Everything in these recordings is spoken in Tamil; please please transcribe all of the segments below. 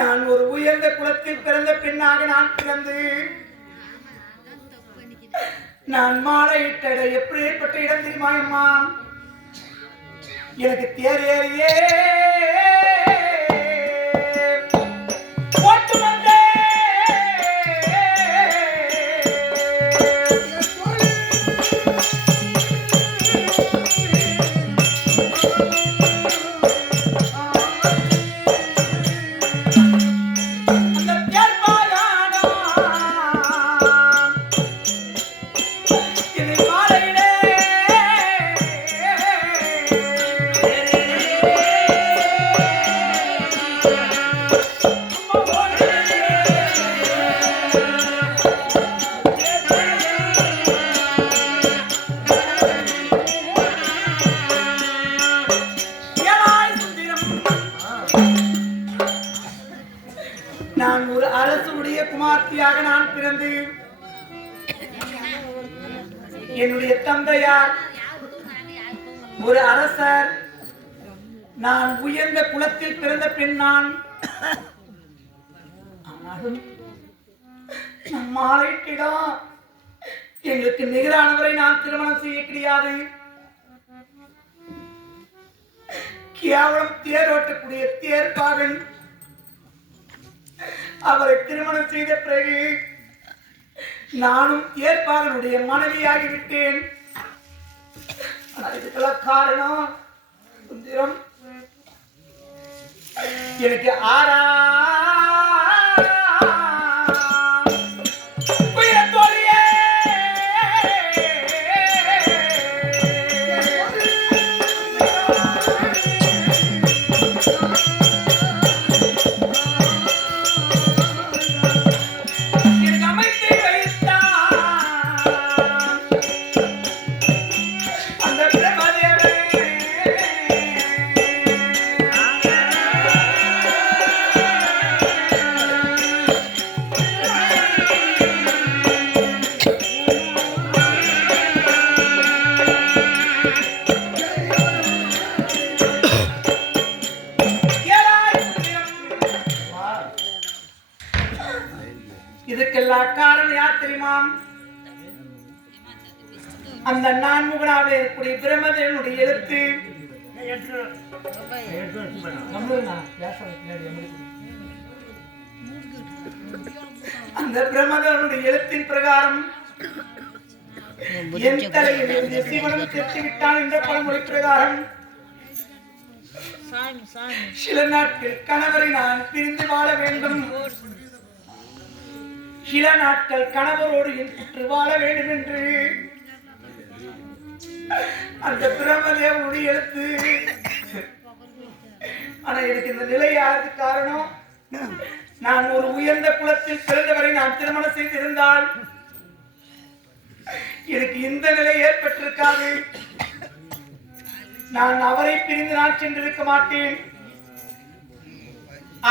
நான் ஒரு உயர்ந்த குலத்தில் பிறந்த பெண்ணாக நான் பிறந்து நான் மாலையிட்ட எப்படி ஏற்பட்ட இடம் தெரியுமா அம்மா? எனக்கு தேர் ஏறியே நான் ஒரு அரசுடைய குமார்த்தியாக நான் பிறந்து என்னுடைய தந்தையார் ஒரு அரசர். நான் உயர்ந்த குலத்தில் பிறந்த பெண். நான் ஆனாலும் நம் மாலையிட்டிடம் எங்களுக்கு நிகரானவரை நான் திருமணம் செய்ய கிடையாது. கேவலம் தேரோட்டக்கூடிய தேர்ப்பாகன் அவரை திருமணம் செய்த பிறகு நானும் ஏற்பாகனுடைய மனைவியாகிவிட்டேன். இதுக்கெல்லாம் காரணம் சுந்தரம் எனக்கு ஆறா இதுக்கெல்லாம் காரணம் யார் தெரியுமா? அந்த நான்முகனாவில் இருக்கக்கூடிய பிரம்மதேவனுடைய எழுத்து. அந்த பிரம்மதேவனுடைய எழுத்தின் பிரகாரம் என் தலையில் சிவனும் செத்து விட்டான் என்ற பழமொழி பிரகாரம் சில நாட்கள் கணவரை நான் பிரிந்து வாழ வேண்டும், சில நாட்கள் கணவரோடு சுற்று வாழ வேண்டும் என்று அந்த பிரம்மதேவனுடைய எழுத்து. ஆனா எனக்கு இந்த நிலை யாருக்கு காரணம்? நான் ஒரு உயர்ந்த குலத்தில் பிறந்தவரை நான் திருமணம் செய்திருந்தால் எனக்கு இந்த நிலை ஏற்பட்டிருக்காது. நான் அவரை பிரிந்து நான் சென்றிருக்க மாட்டேன்.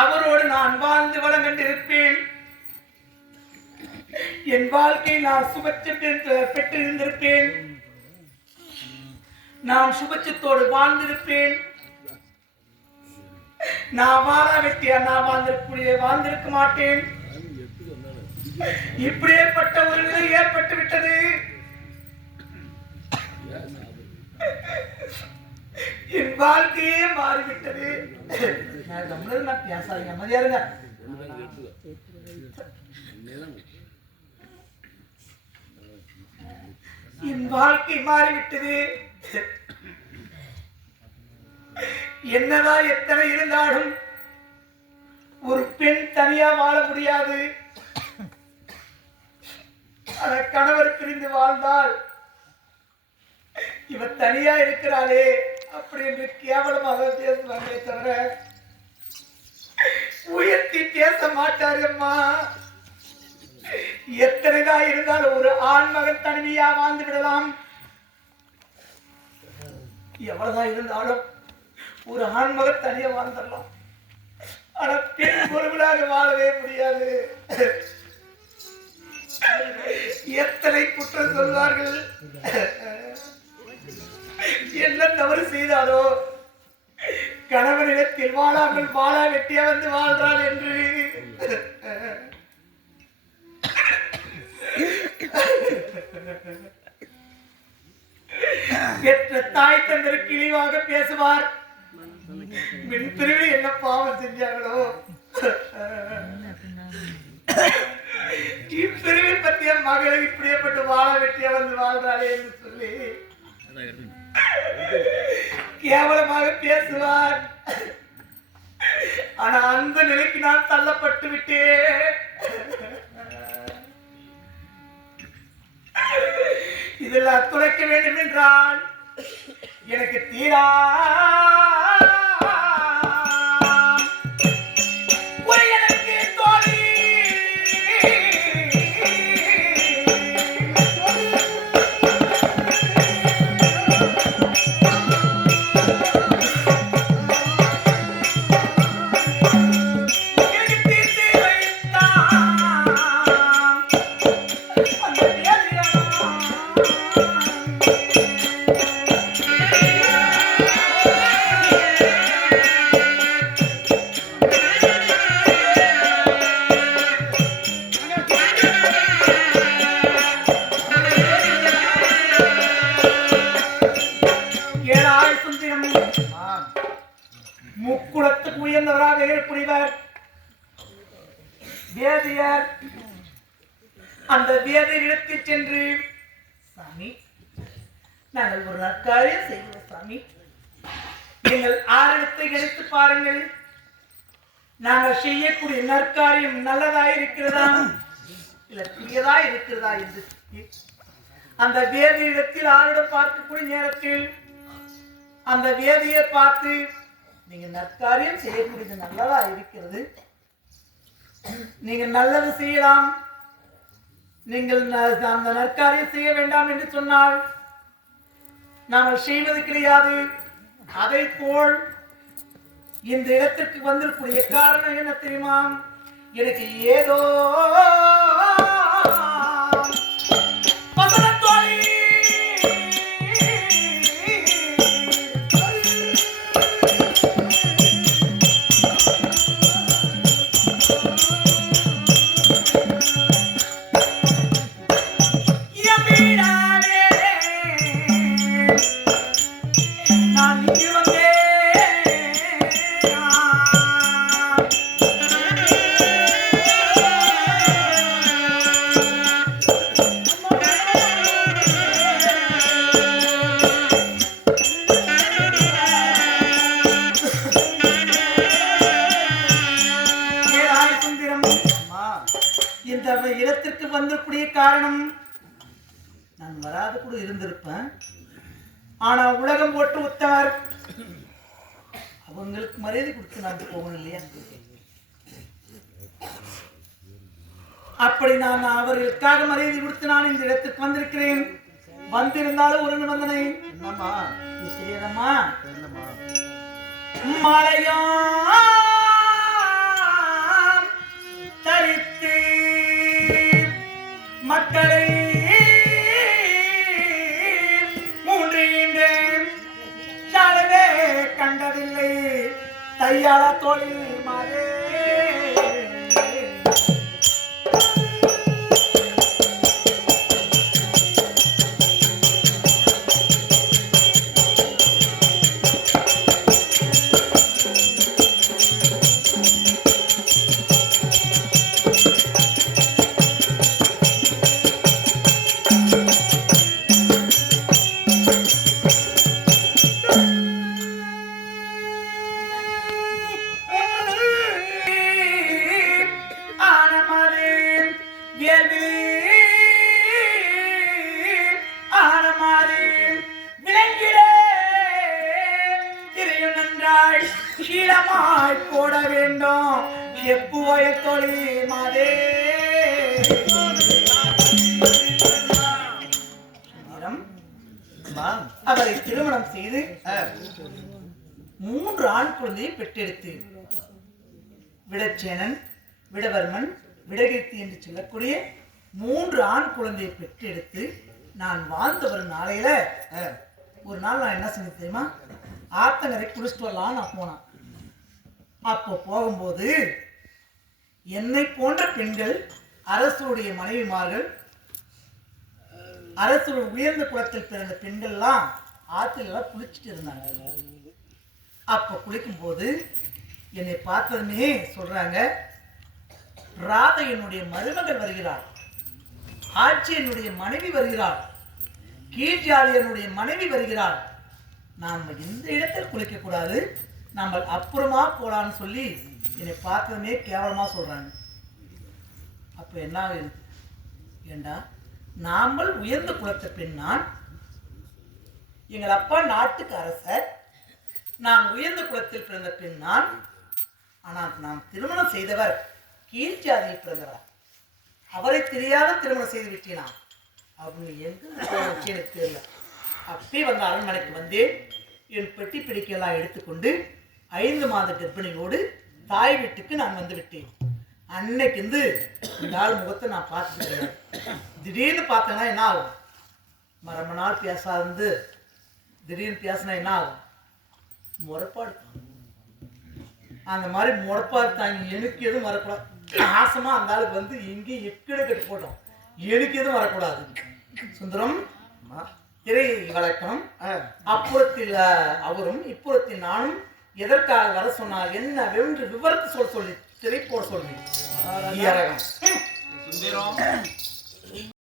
அவரோடு நான் வாழ்ந்து வளம் கண்டிருப்பேன். என் வாழ்க்கை நான் சுபட்சத்தில் பெற்றிருந்திருப்பேன். நான் சுபட்சத்தோடு வாழ்ந்திருப்பேன். நான் வாழ வெட்டியா நான் வாழ்ந்திருக்க மாட்டேன். இப்படியேப்பட்ட ஒரு நிலை ஏற்பட்டு விட்டது. என் வாழ்க்கையே மாறிவிட்டது. பேசாதீங்க, மதியாருங்க. என் வாழ்க்கை மாறிவிட்டது. என்னதான் எத்தனை இருந்தாலும் ஒரு பெண் தனியா வாழ முடியாது. கணவர் பிரிந்து வாழ்ந்தால் இவ தனியா இருக்கிறாளே அப்படி என்று கேவலமாக பேசுவாங்களே தவிர உயர்த்தி பேச மாட்டாரு. அம்மா, எத்தனைதான் இருந்தாலும் ஒரு ஆண்மகன் தனிமையா வாழ்ந்து விடலாம். எவ்வளவுதான் இருந்தாலும் ஒரு ஆண்மகன் தனியா வாழ்ந்துடலாம். ஆனா பெண் பொருளாக வாழவே முடியாது. எத்தனை குற்றம் சொல்வார்கள். என்ன தவறு செய்தாலோ கணவனிடத்தில் குலத்தில் வாழாமல் வாழா வெட்டியா வந்து வாழ்றாள் என்று பெற்ற தாய் தந்தருக்கு இழிவாக பேசுவார். மின் பிரிவில் என்ன பாவம் செஞ்சாங்களோ இப்பிரிவில் பற்றிய மகளை இப்படியேப்பட்டு வாழ வெட்டியா வந்து வாழ்றாளே என்று சொல்லி கேவலமாக பேசுவார். ஆனா அந்த நிலைக்கு நான் தள்ளப்பட்டு விட்டேன். இதெல்லாம் துடைக்க வேண்டும் என்றால் எனக்கு தீரா முக்குளத்துக்கு உயர்ந்தவராக ஏற்படுவர் வேதியர். அந்த வேதியர் இடத்தில் சென்று, சாமி நாங்கள் ஒரு நற்காரியம் செய்வோம் சாமி, நீங்கள் ஆரிடத்தை எடுத்து பாருங்கள், நாங்கள் செய்யக்கூடிய நற்காரியம் நல்லதாய் இருக்கிறதா இல்ல தீயதா இருக்கிறதா என்று அந்த வேதியிடத்தில் ஆரிடம் பார்க்கக்கூடிய நேரத்தில் அந்த வேதியை பார்த்து, நீங்க நற்காரியம் செய்யக்கூடியது நல்லதா இருக்கிறது, நீங்க நல்லது செய்யலாம், நீங்கள் அந்த நற்காரியம் செய்ய வேண்டாம் என்று சொன்னால் நாங்கள் செய்வது கிடையாது. அதை போல் இந்த இடத்திற்கு வந்திருக்கூடிய காரணம் என்ன தெரியுமா? எனக்கு ஏதோ இந்த இடத்திற்கு வந்திருக்கூடிய காரணம், நான் வராது கூட இருந்திருப்பேன், ஆனா உலகம் போட்டு உத்தவர் அவங்களுக்கு மரியாதை கொடுத்து நான் போகணும் இல்லையா? அப்படி நான் அவர்களுக்காக மரியாதை கொடுத்து நான் இந்த இடத்துக்கு வந்திருக்கிறேன். வந்திருந்தாலும் ஒரு நிபந்தனை. என்னம்மா சரியம்மா? மழையா தரித்து மக்களை மூன்றின்றே கண்டதில்லை தையாள தொழில் மாறே. போட வேண்டும் எப்புவய தொழில் மாதே. அவரை திருமணம் செய்து 3 ஆண் குழந்தையை பெற்றெடுத்து விடச்சேனன், விடவர்மன், விடகீர்த்தி என்று சொல்லக்கூடிய 3 ஆண் குழந்தையை பெற்றெடுத்து நான் வாழ்ந்த ஒரு நாளையில ஒரு நாள் நான் என்ன செஞ்சேன் தெரியுமா? ஆத்தங்கரை குளிச்சுட்டு வரலாம் நான் போனேன். அப்போ போகும்போது என்னை போன்ற பெண்கள் அரசுடைய மனைவிமார்கள் அரசு உயர்ந்த குலத்தில் பிறந்த பெண்கள்லாம் ஆத்துல எல்லாம் குளிச்சுட்டு இருந்தாங்க. அப்ப குளிக்கும் போது என்னை பார்த்ததுமே சொல்றாங்க, ராதை என்னுடைய மருமகள் வருகிறாள், ஆட்சி என்னுடைய மனைவி வருகிறாள், கீழ்ஜாதியனுடைய மனைவி வருகிறாள், நாம் இந்த இடத்தில் குளிக்க கூடாது, நம்ம அப்புறமா போலான்னு சொல்லி என்னை பார்த்ததுமே கேவலமா சொல்றாங்க. அப்ப என்ன ஆகுது? ஏண்டா நாமல் உயர்ந்த குலத்தை பெண், நான் எங்கள் அப்பா நாட்டுக்கு அரசர், நான் உயர்ந்த குலத்தில் பிறந்த பெண் நான். ஆனால் நாம் திருமணம் செய்தவர் கீழ்ஜாதியில் பிறந்தவர், அவரை தெரியாத திருமணம் செய்து விட்டேனா அப்படின்னு எங்க எனக்கு தெரியல. அப்படி வந்த அரண்மனைக்கு வந்தேன். என் பெட்டி பிடிக்கெல்லாம் எடுத்துக்கொண்டு 5 மாத கர்ப்பிணியோடு தாய் வீட்டுக்கு நான் வந்து விட்டேன். அன்னைக்கு இந்த ஆள் முகத்தை நான் பார்த்துட்டு திடீர்னு பார்த்தேன்னா என்ன ஆகும்? ரொம்ப நாள் பேசாது திடீர்னு பேசினா என்ன ஆகும்? முறைப்பாடு. அந்த மாதிரி முறைப்பாடு தாங்க. எனக்கு எதுவும் வரக்கூடாது. ஆசமா அந்த ஆளுக்கு வந்து இங்கேயும் எக்கடு கட்டு போட்டோம். எனக்கு எதுவும் வரக்கூடாது. சுந்தரம் திரை வழக்கம். அப்புறத்தில் அவரும் இப்புறத்தில் நானும் எதற்காக வர சொன்னார், என்ன வென்று விவரத்தை சொல்லி திரை போட சொல்லி